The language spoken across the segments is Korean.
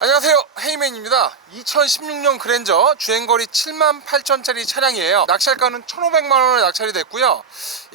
안녕하세요, 헤이맨입니다. 2016년 그랜저 주행거리 78,000짜리 차량이에요. 낙찰가는 1,500만원에 낙찰이 됐고요.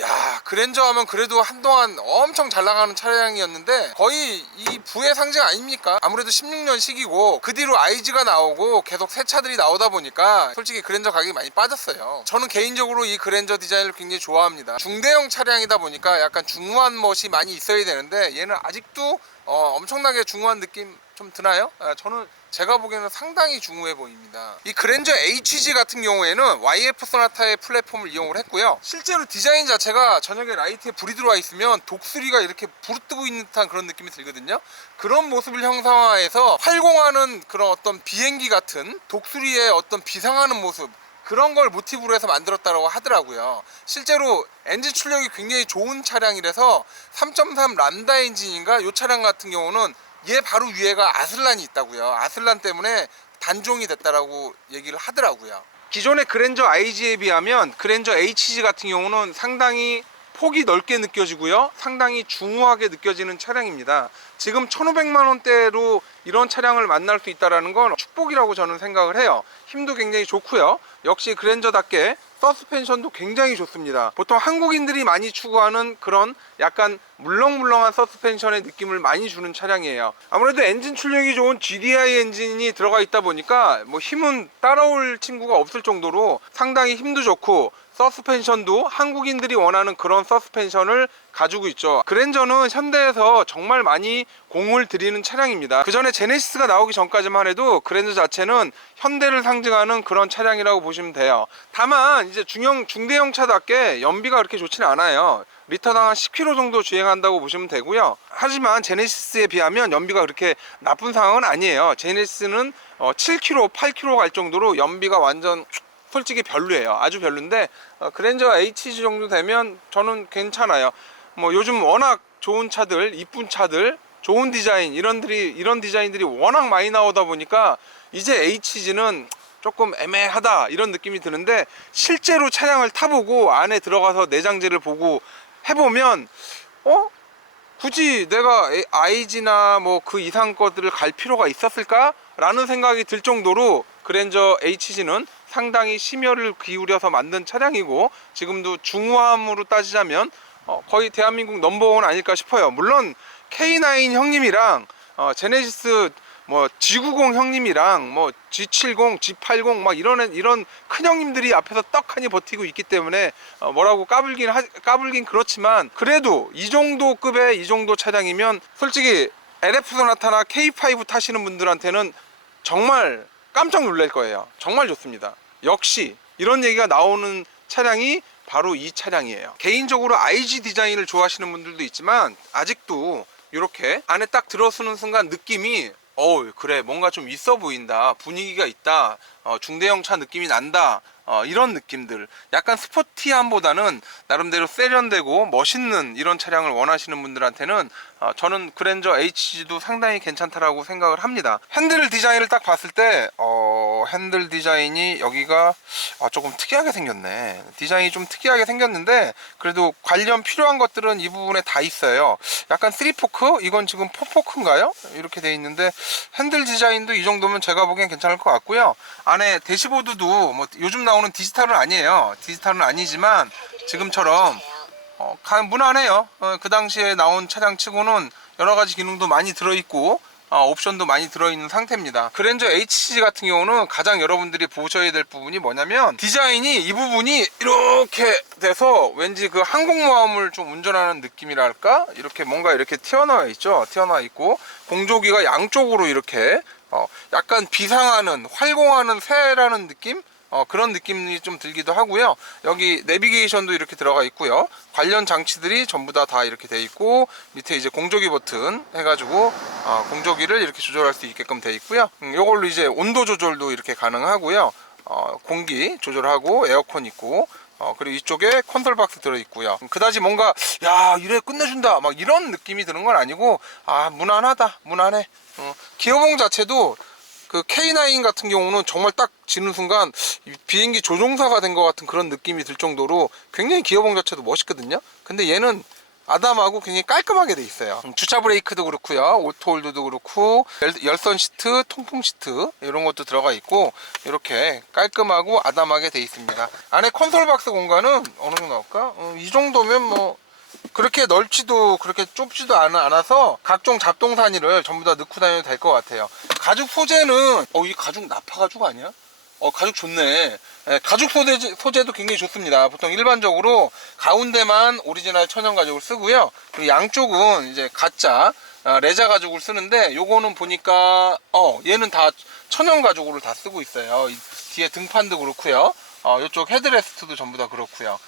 야, 그랜저 하면 그래도 한동안 엄청 잘 나가는 차량이었는데 거의 이 부의 상징 아닙니까? 아무래도 16년 시기고 그 뒤로 IG가 나오고 계속 새 차들이 나오다 보니까 솔직히 그랜저 가격이 많이 빠졌어요. 저는 개인적으로 이 그랜저 디자인을 굉장히 좋아합니다. 중대형 차량이다 보니까 약간 중후한 멋이 많이 있어야 되는데 얘는 아직도 엄청나게 중후한 느낌 좀 드나요? 저는 제가 보기에는 상당히 중후해 보입니다. 이 그랜저 HG 같은 경우에는 YF 소나타의 플랫폼을 이용을 했고요. 실제로 디자인 자체가 저녁에 라이트에 불이 들어와 있으면 독수리가 이렇게 부르뜨고 있는 듯한 그런 느낌이 들거든요. 그런 모습을 형상화해서 활공하는 그런 어떤 비행기 같은 독수리의 어떤 비상하는 모습, 그런 걸 모티브로 해서 만들었다고 하더라고요. 실제로 엔진 출력이 굉장히 좋은 차량이라서 3.3 람다 엔진인가 이 차량 같은 경우는 얘 바로 위에가 아슬란이 있다고요. 아슬란 때문에 단종이 됐다라고 얘기를 하더라고요. 기존의 그랜저 IG에 비하면 그랜저 HG 같은 경우는 상당히 폭이 넓게 느껴지고요, 상당히 중후하게 느껴지는 차량입니다. 지금 1,500만원대로 이런 차량을 만날 수 있다는 건 축복이라고 저는 생각을 해요. 힘도 굉장히 좋고요, 역시 그랜저답게 서스펜션도 굉장히 좋습니다. 보통 한국인들이 많이 추구하는 그런 약간 물렁물렁한 서스펜션의 느낌을 많이 주는 차량이에요. 아무래도 엔진 출력이 좋은 GDI 엔진이 들어가 있다 보니까 뭐 힘은 따라올 친구가 없을 정도로 상당히 힘도 좋고 서스펜션도 한국인들이 원하는 그런 서스펜션을 가지고 있죠. 그랜저는 현대에서 정말 많이 공을 들이는 차량입니다. 그 전에 제네시스가 나오기 전까지만 해도 그랜저 자체는 현대를 상징하는 그런 차량이라고 보시면 돼요. 다만 이제 중대형 차답게 연비가 그렇게 좋지는 않아요. 리터당 한 10km 정도 주행한다고 보시면 되고요. 하지만 제네시스에 비하면 연비가 그렇게 나쁜 상황은 아니에요. 제네시스는 7km, 8km 갈 정도로 연비가 완전 솔직히 별로예요. 아주 별론데 그랜저 HG 정도 되면 저는 괜찮아요. 뭐 요즘 워낙 좋은 차들, 이쁜 차들, 좋은 디자인 이런 디자인들이 워낙 많이 나오다 보니까 이제 HG는 조금 애매하다 이런 느낌이 드는데, 실제로 차량을 타보고 안에 들어가서 내장재를 보고 해보면 굳이 내가 IG나 뭐 그 이상 것들을 갈 필요가 있었을까? 라는 생각이 들 정도로 그랜저 HG는 상당히 심혈을 기울여서 만든 차량이고, 지금도 중후함으로 따지자면 거의 대한민국 넘버원 아닐까 싶어요. 물론 K9 형님이랑 제네시스 뭐 G90 형님이랑 뭐 G70, G80 막 이런 큰 형님들이 앞에서 떡하니 버티고 있기 때문에 뭐라고 까불긴 그렇지만, 그래도 이 정도 급의 이 정도 차량이면 솔직히 LF 소나타나 K5 타시는 분들한테는 정말 깜짝 놀랄 거예요. 정말 좋습니다. 역시 이런 얘기가 나오는 차량이 바로 이 차량이에요. 개인적으로 IG 디자인을 좋아하시는 분들도 있지만 아직도 이렇게 안에 딱 들어서는 순간 느낌이 그래, 뭔가 좀 있어 보인다, 분위기가 있다, 중대형 차 느낌이 난다, 이런 느낌들, 약간 스포티함보다는 나름대로 세련되고 멋있는 이런 차량을 원하시는 분들한테는 저는 그랜저 HG도 상당히 괜찮다라고 생각을 합니다. 핸들 디자인을 딱 봤을 때 핸들 디자인이 여기가 조금 특이하게 생겼네. 디자인이 좀 특이하게 생겼는데 그래도 관련 필요한 것들은 이 부분에 다 있어요. 약간 3포크, 이건 지금 4포크인가요? 이렇게 돼 있는데 핸들 디자인도 이 정도면 제가 보기엔 괜찮을 것 같고요. 안에 대시보드도 뭐 요즘 나오는 디지털은 아니에요. 디지털은 아니지만 지금처럼 무난해요. 그 당시에 나온 차량 치고는 여러가지 기능도 많이 들어있고 옵션도 많이 들어있는 상태입니다. 그랜저 HG 같은 경우는 가장 여러분들이 보셔야 될 부분이 뭐냐면, 디자인이 이 부분이 이렇게 돼서 왠지 그 항공모함을 좀 운전하는 느낌이랄까, 이렇게 뭔가 이렇게 튀어나와 있죠. 튀어나와 있고 공조기가 양쪽으로 이렇게 약간 비상하는, 활공하는 새라는 느낌? 그런 느낌이 좀 들기도 하고요. 여기 내비게이션도 이렇게 들어가 있고요. 관련 장치들이 전부 다 이렇게 돼 있고, 밑에 이제 공조기 버튼 해가지고 공조기를 이렇게 조절할 수 있게끔 돼 있고요. 이걸로 이제 온도 조절도 이렇게 가능하고요. 공기 조절하고 에어컨 있고, 그리고 이쪽에 콘솔 박스 들어 있고요. 그다지 뭔가 야 이래 끝내준다 막 이런 느낌이 드는 건 아니고, 무난하다, 무난해. 기어봉 자체도 그 K9 같은 경우는 정말 딱 지는 순간 비행기 조종사가 된 것 같은 그런 느낌이 들 정도로 굉장히 기어봉 자체도 멋있거든요. 근데 얘는 아담하고 굉장히 깔끔하게 돼 있어요. 주차 브레이크도 그렇고요, 오토홀드도 그렇고, 열선 시트, 통풍 시트 이런 것도 들어가 있고 이렇게 깔끔하고 아담하게 돼 있습니다. 안에 콘솔 박스 공간은 어느 정도 나올까? 이 정도면 뭐 그렇게 넓지도 그렇게 좁지도 않아서 각종 잡동사니를 전부 다 넣고 다녀도 될 것 같아요. 가죽 소재는 이 가죽 나파 가죽 아니야? 가죽 좋네. 가죽 소재도 굉장히 좋습니다. 보통 일반적으로 가운데만 오리지널 천연 가죽을 쓰고요. 그리고 양쪽은 이제 가짜 레자 가죽을 쓰는데, 요거는 보니까 얘는 다 천연 가죽으로 다 쓰고 있어요. 뒤에 등판도 그렇고요. 이쪽 헤드레스트도 전부 다 그렇고요.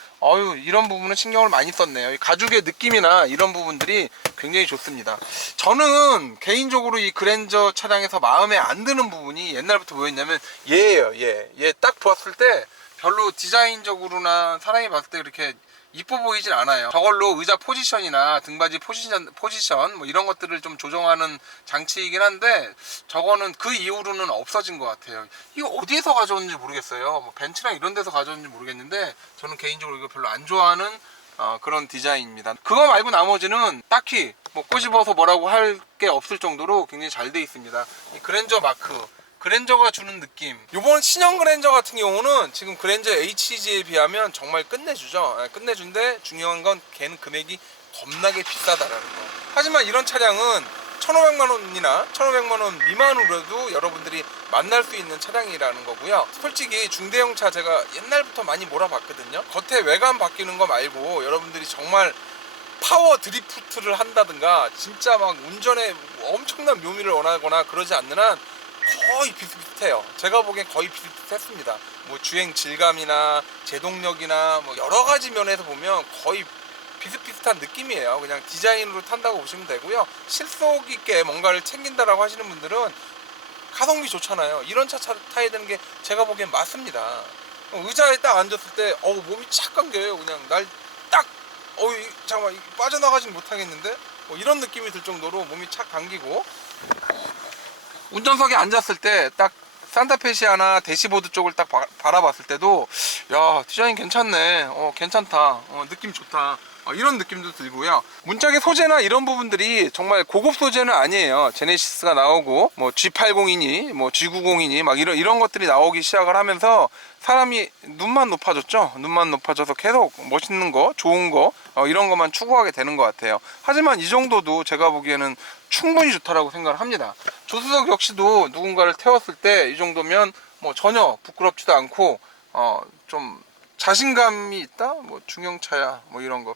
이런 부분은 신경을 많이 썼네요. 이 가죽의 느낌이나 이런 부분들이 굉장히 좋습니다. 저는 개인적으로 이 그랜저 차량에서 마음에 안 드는 부분이 옛날부터 뭐였냐면 얘예요. 얘 딱 보았을 때 별로 디자인적으로나 사람이 봤을 때 그렇게 이뻐 보이진 않아요. 저걸로 의자 포지션이나 등받이 포지션 뭐 이런 것들을 좀 조정하는 장치이긴 한데, 저거는 그 이후로는 없어진 것 같아요. 이거 어디에서 가져왔는지 모르겠어요. 뭐 벤츠랑 이런 데서 가져왔는지 모르겠는데, 저는 개인적으로 이거 별로 안 좋아하는 그런 디자인입니다. 그거 말고 나머지는 딱히 뭐 꼬집어서 뭐라고 할 게 없을 정도로 굉장히 잘 돼 있습니다. 이 그랜저 마크, 그랜저가 주는 느낌. 요번 신형 그랜저 같은 경우는 지금 그랜저 HG에 비하면 정말 끝내주죠. 끝내준데 중요한 건 걔는 금액이 겁나게 비싸다라는 거. 하지만 이런 차량은 1,500만 원이나 1,500만 원 미만으로도 여러분들이 만날 수 있는 차량이라는 거고요. 솔직히 중대형 차 제가 옛날부터 많이 몰아봤거든요. 겉에 외관 바뀌는 거 말고 여러분들이 정말 파워 드리프트를 한다든가 진짜 막 운전에 엄청난 묘미를 원하거나 그러지 않는 한 거의 비슷비슷해요. 제가 보기엔 거의 비슷했습니다. 뭐 주행 질감이나 제동력이나 뭐 여러 가지 면에서 보면 거의 비슷비슷한 느낌이에요. 그냥 디자인으로 탄다고 보시면 되고요. 실속 있게 뭔가를 챙긴다라고 하시는 분들은 가성비 좋잖아요. 이런 차 타야 되는 게 제가 보기엔 맞습니다. 의자에 딱 앉았을 때 몸이 착 감겨요. 그냥 날 딱 잠깐만 빠져나가진 못하겠는데 뭐 이런 느낌이 들 정도로 몸이 착 감기고, 운전석에 앉았을 때 딱 산타페시아나 대시보드 쪽을 딱 바라봤을 때도 야, 디자인 괜찮네, 괜찮다, 느낌 좋다, 이런 느낌도 들고요. 문짝의 소재나 이런 부분들이 정말 고급 소재는 아니에요. 제네시스가 나오고 뭐 G80이니 뭐 G90이니 막 이런 것들이 나오기 시작을 하면서 사람이 눈만 높아졌죠. 눈만 높아져서 계속 멋있는 거, 좋은 거, 이런 것만 추구하게 되는 것 같아요. 하지만 이 정도도 제가 보기에는 충분히 좋다라고 생각을 합니다. 조수석 역시도 누군가를 태웠을 때 이 정도면 뭐 전혀 부끄럽지도 않고 좀 자신감이 있다? 뭐 중형차야 뭐 이런 거,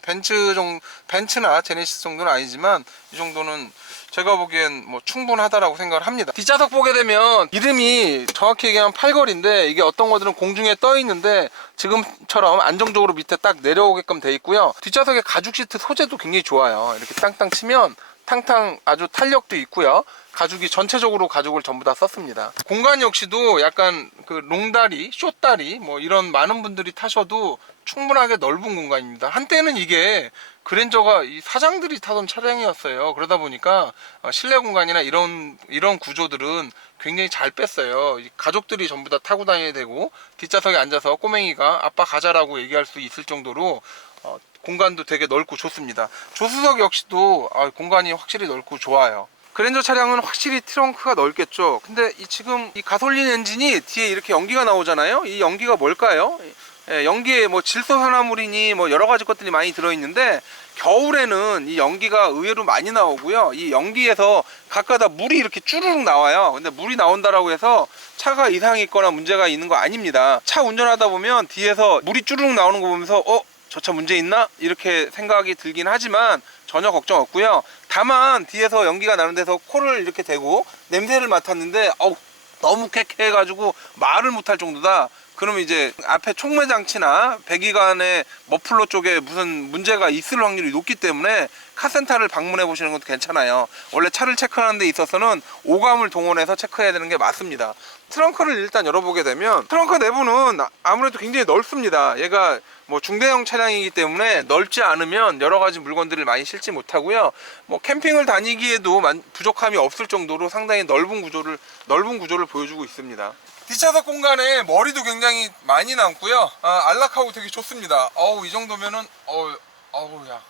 벤츠나 제네시스 정도는 아니지만 이 정도는 제가 보기엔 뭐 충분하다라고 생각을 합니다. 뒷좌석 보게 되면 이름이 정확히 얘기하면 팔걸인데, 이게 어떤 것들은 공중에 떠 있는데 지금처럼 안정적으로 밑에 딱 내려오게끔 돼 있고요. 뒷좌석의 가죽 시트 소재도 굉장히 좋아요. 이렇게 땅땅 치면 탕탕 아주 탄력도 있고요. 가죽이 전체적으로 가죽을 전부 다 썼습니다. 공간 역시도 약간 그 롱다리, 숏다리 뭐 이런 많은 분들이 타셔도 충분하게 넓은 공간입니다. 한때는 이게 그랜저가 이 사장들이 타던 차량이었어요. 그러다 보니까 실내 공간이나 이런 구조들은 굉장히 잘 뺐어요. 가족들이 전부 다 타고 다녀야 되고 뒷좌석에 앉아서 꼬맹이가 아빠 가자라고 얘기할 수 있을 정도로 공간도 되게 넓고 좋습니다. 조수석 역시도 공간이 확실히 넓고 좋아요. 그랜저 차량은 확실히 트렁크가 넓겠죠. 근데 지금 이 가솔린 엔진이 뒤에 이렇게 연기가 나오잖아요. 이 연기가 뭘까요? 연기에 뭐 질소산화물이니 뭐 여러 가지 것들이 많이 들어있는데, 겨울에는 이 연기가 의외로 많이 나오고요. 이 연기에서 가끔가다 물이 이렇게 쭈르륵 나와요. 근데 물이 나온다라고 해서 차가 이상이 있거나 문제가 있는 거 아닙니다. 차 운전하다 보면 뒤에서 물이 쭈르륵 나오는 거 보면서 저 차 문제 있나? 이렇게 생각이 들긴 하지만 전혀 걱정 없고요. 다만 뒤에서 연기가 나는 데서 코를 이렇게 대고 냄새를 맡았는데 너무 쾌쾌해가지고 말을 못할 정도다. 그러면 이제 앞에 촉매 장치나 배기관의 머플러 쪽에 무슨 문제가 있을 확률이 높기 때문에 카센터를 방문해 보시는 것도 괜찮아요. 원래 차를 체크하는 데 있어서는 오감을 동원해서 체크해야 되는 게 맞습니다. 트렁크를 일단 열어보게 되면 트렁크 내부는 아무래도 굉장히 넓습니다. 얘가 뭐 중대형 차량이기 때문에 넓지 않으면 여러 가지 물건들을 많이 실지 못하고요. 뭐 캠핑을 다니기에도 부족함이 없을 정도로 상당히 넓은 구조를 보여주고 있습니다. 뒷좌석 공간에 머리도 굉장히 많이 남고요. 안락하고 되게 좋습니다. 이 정도면은 야,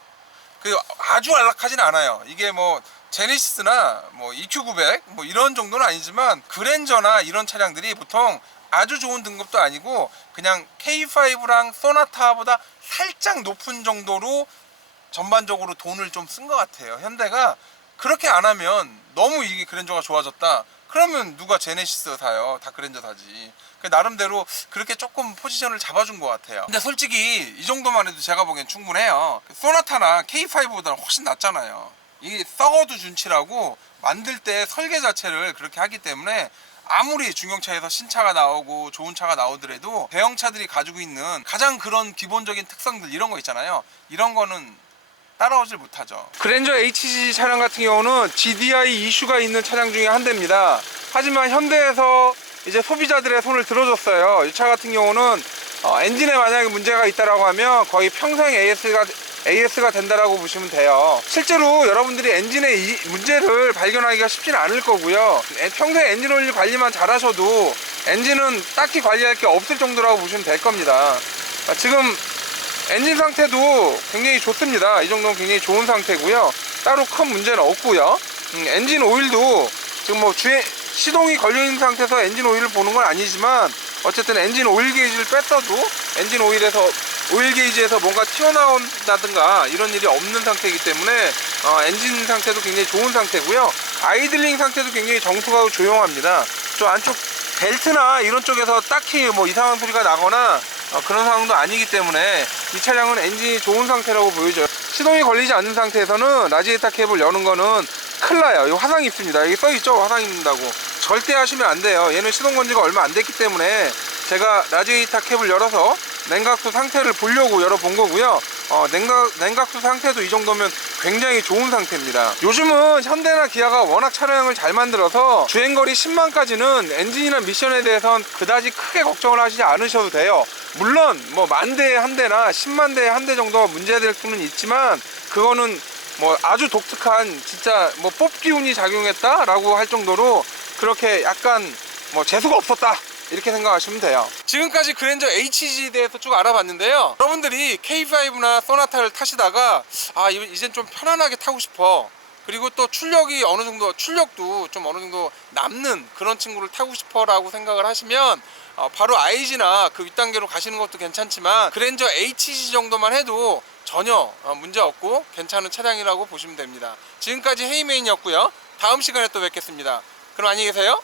그 아주 안락하진 않아요. 이게 뭐 제네시스나 뭐 EQ900 뭐 이런 정도는 아니지만 그랜저나 이런 차량들이 보통 아주 좋은 등급도 아니고 그냥 K5랑 소나타보다 살짝 높은 정도로 전반적으로 돈을 좀 쓴 것 같아요. 현대가 그렇게 안 하면 너무 이게 그랜저가 좋아졌다. 그러면 누가 제네시스 사요? 다 그랜저 사지. 나름대로 그렇게 조금 포지션을 잡아준 것 같아요. 근데 솔직히 이 정도만 해도 제가 보기엔 충분해요. 소나타나 K5보다는 훨씬 낫잖아요. 이 썩어도 준치라고 만들 때 설계 자체를 그렇게 하기 때문에 아무리 중형차에서 신차가 나오고 좋은 차가 나오더라도 대형차들이 가지고 있는 가장 그런 기본적인 특성들 이런 거 있잖아요. 이런 거는 따라오질 못하죠. 그랜저 HG 차량 같은 경우는 GDI 이슈가 있는 차량 중에 한 대입니다. 하지만 현대에서 이제 소비자들의 손을 들어줬어요. 이 차 같은 경우는 엔진에 만약에 문제가 있다라고 하면 거의 평생 AS가 된다라고 보시면 돼요. 실제로 여러분들이 엔진의 문제를 발견하기가 쉽지는 않을 거고요. 평생 엔진 오일 관리만 잘하셔도 엔진은 딱히 관리할 게 없을 정도라고 보시면 될 겁니다. 지금 엔진 상태도 굉장히 좋습니다. 이 정도는 굉장히 좋은 상태고요. 따로 큰 문제는 없고요. 엔진 오일도 지금 뭐 시동이 걸려있는 상태에서 엔진 오일을 보는 건 아니지만 어쨌든 엔진 오일 게이지를 뺐어도 엔진 오일 게이지에서 뭔가 튀어나온다든가 이런 일이 없는 상태이기 때문에 엔진 상태도 굉장히 좋은 상태고요. 아이들링 상태도 굉장히 정숙하고 조용합니다. 저 안쪽 벨트나 이런 쪽에서 딱히 뭐 이상한 소리가 나거나 그런 상황도 아니기 때문에 이 차량은 엔진이 좋은 상태라고 보여져요. 시동이 걸리지 않는 상태에서는 라지에이터 캡을 여는 거는 큰일 나요. 이 화상이 있습니다. 여기 써있죠? 화상이 있다고. 절대 하시면 안 돼요. 얘는 시동 건 지가 얼마 안 됐기 때문에 제가 라지에이터 캡을 열어서 냉각수 상태를 보려고 열어본 거고요. 냉각수 상태도 이 정도면 굉장히 좋은 상태입니다. 요즘은 현대나 기아가 워낙 차량을 잘 만들어서 주행거리 10만까지는 엔진이나 미션에 대해서는 그다지 크게 걱정을 하시지 않으셔도 돼요. 물론 뭐 만 대에 한 대나 10만 대에 한 대 정도가 문제될 수는 있지만 그거는 뭐 아주 독특한 진짜 뭐 뽑기 운이 작용했다라고 할 정도로 그렇게 약간 뭐 재수가 없었다 이렇게 생각하시면 돼요. 지금까지 그랜저 HG에 대해서 쭉 알아봤는데요. 여러분들이 K5나 소나타를 타시다가 이젠 좀 편안하게 타고 싶어, 그리고 또 출력도 좀 어느 정도 남는 그런 친구를 타고 싶어 라고 생각을 하시면 바로 IG나 그 윗단계로 가시는 것도 괜찮지만 그랜저 HG 정도만 해도 전혀 문제 없고 괜찮은 차량이라고 보시면 됩니다. 지금까지 헤이메인이었고요. 다음 시간에 또 뵙겠습니다. 그럼 안녕히 계세요.